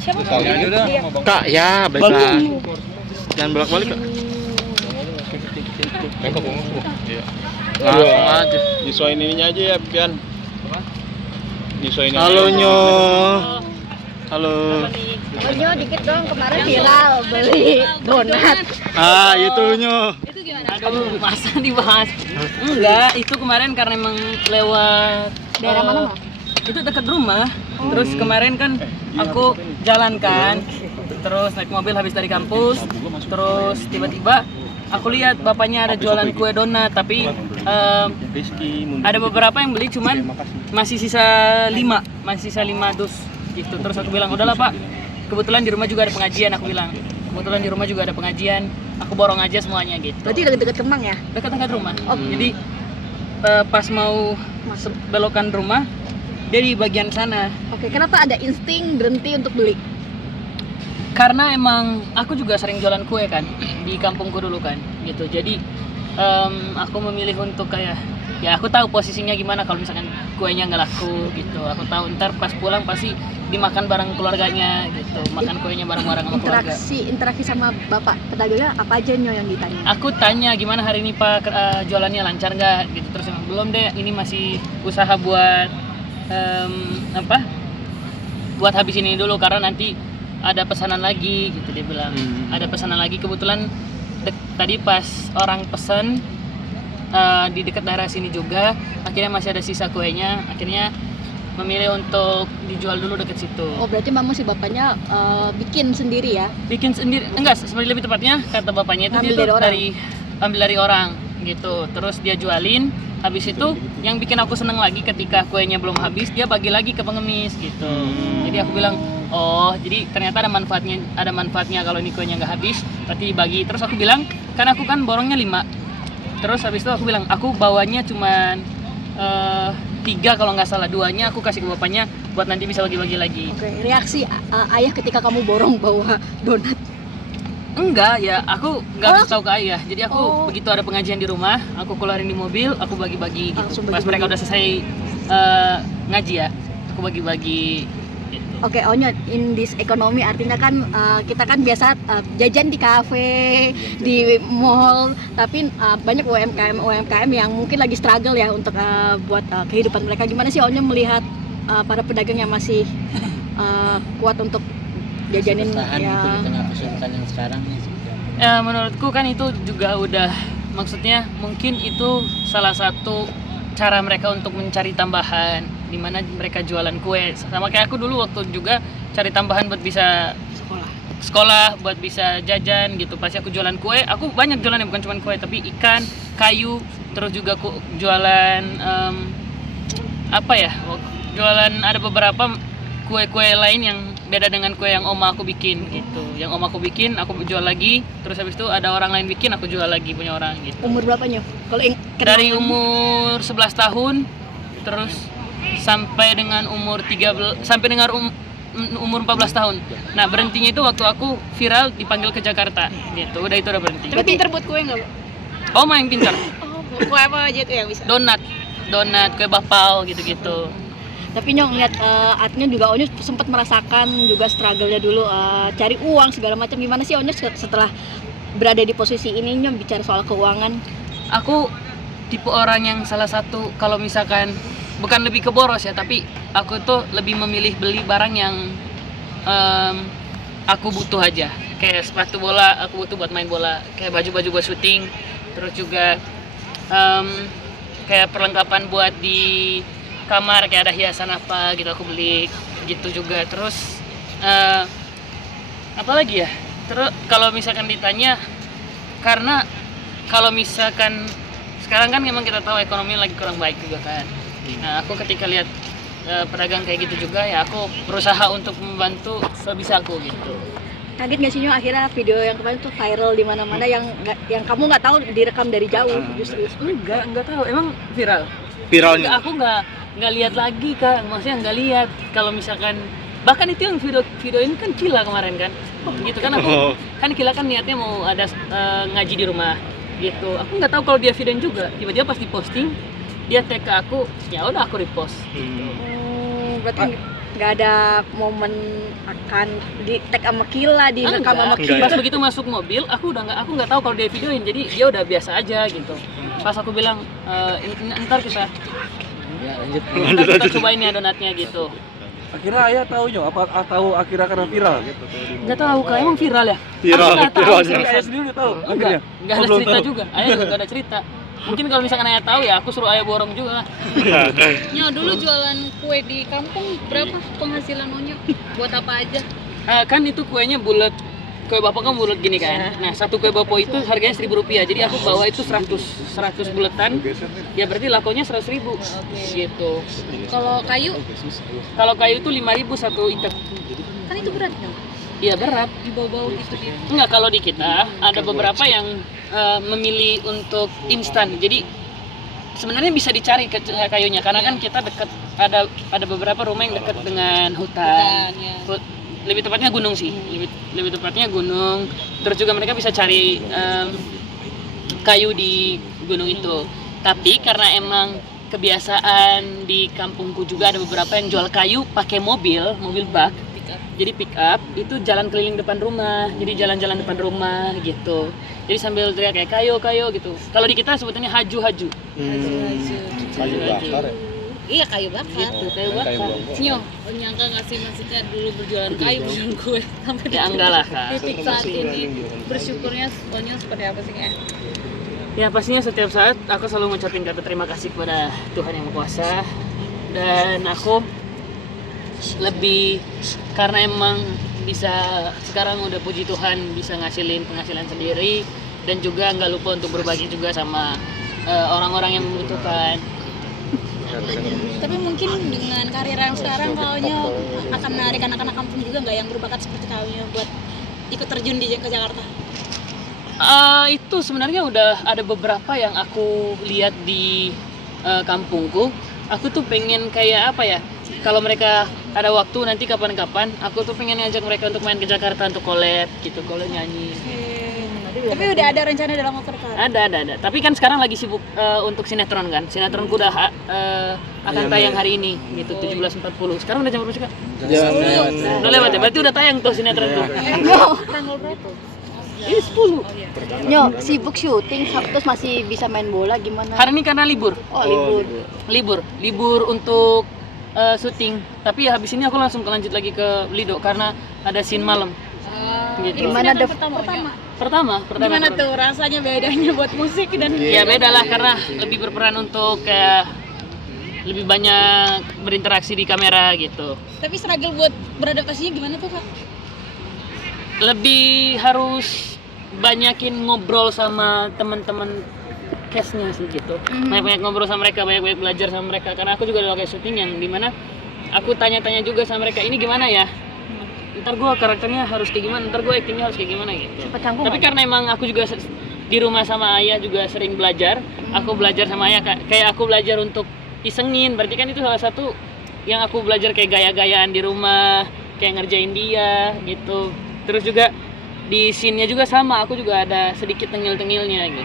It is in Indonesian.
Siapa? Kak, ya baiklah. Jangan bolak-balik Kak. Iya. Langsung aja. Nyesuaiin ininya aja ya, Pian. Nyesuaiin. Halo Nyo. Halo. Nyo dikit dong, kemarin viral beli donat. Ah, itu Nyo. Itu gimana? Aduh, masa dibahas? Enggak, itu kemarin karena emang lewat Daerah mana, Mas? Itu dekat rumah. Terus kemarin kan aku jalan kan, terus naik mobil habis dari kampus, terus tiba-tiba aku lihat bapaknya ada jualan kue donat, tapi ada beberapa yang beli, cuman masih sisa 5 dus gitu. Terus aku bilang, udahlah Pak, kebetulan di rumah juga ada pengajian, aku bilang. Kebetulan di rumah juga ada pengajian, aku borong aja semuanya gitu. Berarti dekat-dekat Kemang ya? Dekat-dekat rumah. Jadi pas mau belokan rumah, dia di bagian sana. Oke, kenapa ada insting berhenti untuk beli? Karena emang aku juga sering jualan kue kan di kampungku dulu kan gitu. Jadi aku memilih untuk kayak ya aku tahu posisinya gimana kalau misalkan kuenya nggak laku gitu. Aku tahu ntar pas pulang pasti dimakan bareng keluarganya gitu. Makan kuenya bareng-bareng sama keluarga. Interaksi sama bapak pedagangnya apa aja Nyo yang ditanya? Aku tanya gimana hari ini Pak, jualannya lancar nggak gitu. Terus emang belum deh, ini masih usaha buat buat habis ini dulu karena nanti ada pesanan lagi gitu, dia bilang. Ada pesanan lagi, kebetulan tadi pas orang pesen di dekat daerah sini juga, akhirnya masih ada sisa kuenya, akhirnya memilih untuk dijual dulu dekat situ. Oh, berarti mama si bapaknya bikin sendiri ya? Bikin sendiri, enggak, sebenarnya lebih tepatnya kata bapaknya itu Ambil dia dari ambil dari orang gitu, terus dia jualin. Habis itu yang bikin aku seneng lagi ketika kuenya belum habis, dia bagi lagi ke pengemis gitu. Jadi aku bilang, oh jadi ternyata ada manfaatnya kalau ini kuenya nggak habis, berarti dibagi. Terus aku bilang, kan aku kan borongnya 5. Terus habis itu aku bilang, aku bawanya cuman 3 kalau nggak salah, 2-nya aku kasih ke bapaknya buat nanti bisa bagi-bagi lagi. Oke, reaksi ayah ketika kamu borong bawa donat? Enggak, ya aku nggak kasih tahu ke ayah. Jadi aku begitu ada pengajian di rumah, aku keluarin di mobil, aku bagi-bagi gitu. Langsung Pas bagi-bagi. mereka udah selesai ngaji ya, aku bagi-bagi gitu. Oke, Onyo, in this economy artinya kan kita kan biasa jajan di kafe, di mall, tapi banyak UMKM yang mungkin lagi struggle ya untuk buat kehidupan mereka. Gimana sih Onyo melihat para pedagang yang masih kuat untuk jajanin bertahan ya? gitu di tengah kesulitan yang sekarang nih. Ya, menurutku kan itu juga udah, maksudnya mungkin itu salah satu cara mereka untuk mencari tambahan, dimana mereka jualan kue. Sama kayak aku dulu waktu juga cari tambahan buat bisa sekolah, buat bisa jajan gitu. Pasti aku jualan kue, aku banyak jualan bukan cuma kue, tapi ikan, kayu, terus juga aku jualan jualan ada beberapa kue-kue lain yang beda dengan kue yang oma aku bikin gitu. Yang oma aku bikin, aku jual lagi. Terus habis itu ada orang lain bikin, aku jual lagi punya orang gitu. Umur berapa Nyo? Kalau Dari umur 11 tahun terus sampai dengan umur 14 tahun. Nah, berhentinya itu waktu aku viral dipanggil ke Jakarta gitu. Udah itu udah berhenti. Tapi pinter buat kue nggak, Bu? Oma yang pintar. Kue apa aja tuh yang bisa? Donat, kue bapau gitu-gitu. Tapi Nyong lihat artinya juga Onyo sempat merasakan juga struggle-nya dulu cari uang segala macam. Gimana sih Onyo setelah berada di posisi ini Nyong bicara soal keuangan? Aku tipe orang yang salah satu kalau misalkan bukan lebih ke boros ya, tapi aku tuh lebih memilih beli barang yang aku butuh aja. Kayak sepatu bola, aku butuh buat main bola. Kayak baju-baju buat syuting. Terus juga kayak perlengkapan buat di kamar, kayak ada hiasan apa gitu aku beli gitu juga. Terus apa lagi ya, terus kalau misalkan ditanya, karena kalau misalkan sekarang kan memang kita tahu ekonomi lagi kurang baik juga kan. Nah aku ketika lihat pedagang kayak gitu juga, ya aku berusaha untuk membantu sebisa aku gitu. Kaget nggak sih Nyong akhirnya video yang kemarin tuh viral di mana-mana yang kamu nggak tahu direkam dari jauh justru? Enggak tahu, emang viral. Viralnya. Aku nggak lihat lagi Kak, maksudnya nggak lihat. Kalau misalkan bahkan itu yang video ini kan Kila kemarin kan, gitu kan aku kan Kila kan niatnya mau ada ngaji di rumah gitu. Aku nggak tahu kalau dia videoin juga, tiba-tiba pas diposting dia tag ke aku, ya udah aku repost. Berarti nggak ada momen akan di tag sama Kila, direkam sama Enggak. Kila. Pas begitu masuk mobil, aku nggak tahu kalau dia videoin, jadi dia udah biasa aja gitu. Pas aku bilang, ntar kita cobain ya donatnya gitu. Akhirnya ayah tahu apa tahu akhirnya karena viral. Nggak tahu, kayak emang viral ya? Viral, Aku nggak tahu viral. seriusan. Ayah sendiri udah tahu Enggak, akhirnya. nggak ada belum cerita tahu. juga. Ayah juga nggak ada cerita. Mungkin kalau misalkan ayah tahu ya, aku suruh ayah borong juga lah. Nyo, dulu jualan kue di kampung berapa penghasilan Nonyo? Buat apa aja? Kan itu kuenya bulat, kue bapak kan bulat gini kan. Nah, satu kue bapak itu harganya Rp1.000. Jadi aku bawa itu 100 buletan. Ya berarti lakonya 100.000. Gitu. Kalau kayu Kalau kayu itu 5.000 satu ikat. kan itu berat dong. Iya berat. Dibawa-bawa gitu dia. Enggak, kalau di kita ada beberapa yang memilih untuk instan. Jadi sebenarnya bisa dicari kayunya karena kan kita dekat, ada beberapa rumah yang dekat dengan hutan. Ya. Lebih tepatnya gunung sih. Lebih tepatnya gunung. Terus juga mereka bisa cari kayu di gunung itu. Tapi karena emang kebiasaan di kampungku juga ada beberapa yang jual kayu pakai mobil bak. Jadi pick up itu jalan keliling depan rumah, jadi jalan-jalan depan rumah gitu. Jadi sambil teriak kayak kayu gitu. Kalau di kita sebetulnya haju. Kayu bakar ya? Iya kayu bakar. Gitu, kayu bakar. Nyo, nyangka nggak sih maksudnya dulu berjualan kayu berjualan kue sampai Ya enggak lah Kak. titik saat ini bersyukurnya Nyo seperti apa sih Kak? Ya pastinya setiap saat aku selalu ngucapin kata terima kasih kepada Tuhan Yang Maha Kuasa. Dan aku lebih karena emang bisa sekarang udah puji Tuhan bisa ngasilin penghasilan sendiri dan juga nggak lupa untuk berbagi juga sama orang-orang yang membutuhkan. Tapi mungkin dengan karir yang sekarang kaunya akan menarik anak-anak kampung juga nggak yang berbakat seperti kaunya buat ikut terjun ke Jakarta? Itu sebenarnya udah ada beberapa yang aku lihat di kampungku. Aku tuh pengen kayak apa ya, kalau mereka ada waktu nanti kapan-kapan aku tuh pengen ngajak mereka untuk main ke Jakarta untuk collab gitu, collab nyanyi. Tapi udah ada rencana dalam waktu dekat? Ada. Tapi kan sekarang lagi sibuk untuk sinetron kan. Sinetronku udah akan tayang hari ini gitu 17.40. Sekarang udah jam berapa sih Kak? Udah lewat ya. Berarti udah tayang tuh sinetronku. Tanggal berapa? Ini 10. Nyo, sibuk syuting, terus masih bisa main bola gimana? Hari ini karena libur. Oh, libur. Libur untuk syuting. Tapi ya habis ini aku langsung lanjut lagi ke Lido karena ada scene malam. Gitu. Gimana Pertama. Gimana tuh rasanya bedanya buat musik dan Ya beda lah karena lebih berperan untuk kayak lebih banyak berinteraksi di kamera gitu. Tapi struggle buat beradaptasinya gimana tuh Kak? Lebih harus banyakin ngobrol sama teman-teman cast-nya sih gitu. Banyak-banyak ngobrol sama mereka, banyak-banyak belajar sama mereka karena aku juga ada kayak syuting yang dimana aku tanya-tanya juga sama mereka, ini gimana ya? Ntar gue karakternya harus kayak gimana, ntar gue actingnya harus kayak gimana gitu. Tapi karena emang aku juga di rumah sama ayah juga sering belajar, aku belajar sama ayah kayak aku belajar untuk isengin, berarti kan itu salah satu yang aku belajar kayak gaya-gayaan di rumah, kayak ngerjain dia gitu. Terus juga di scene-nya juga sama, aku juga ada sedikit tengil-tengilnya gitu.